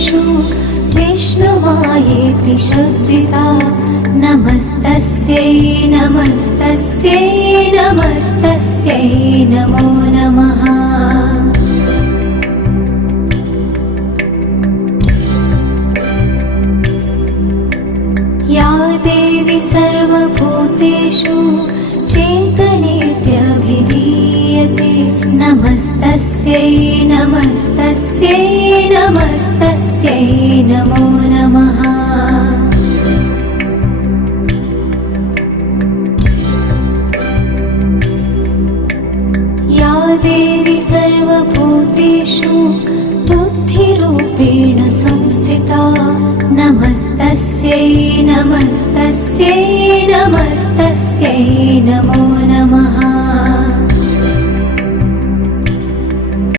भूतेषु विष्णुमायेति शब्दिता नमस्तस्यै नमस्तस्यै नमस्तस्यै नमो नमः। या देवी सर्वभूतेषु चेतनेत्यभिधीयते नमस्तस्यै नमस्तस्यै नमस्तस्यै नमो नमः। या देवी सर्वभूतेषु बुद्धिरूपेण संस्थिता नमस्तस्यै नमस्तस्यै नमस्तस्यै नमो नमः।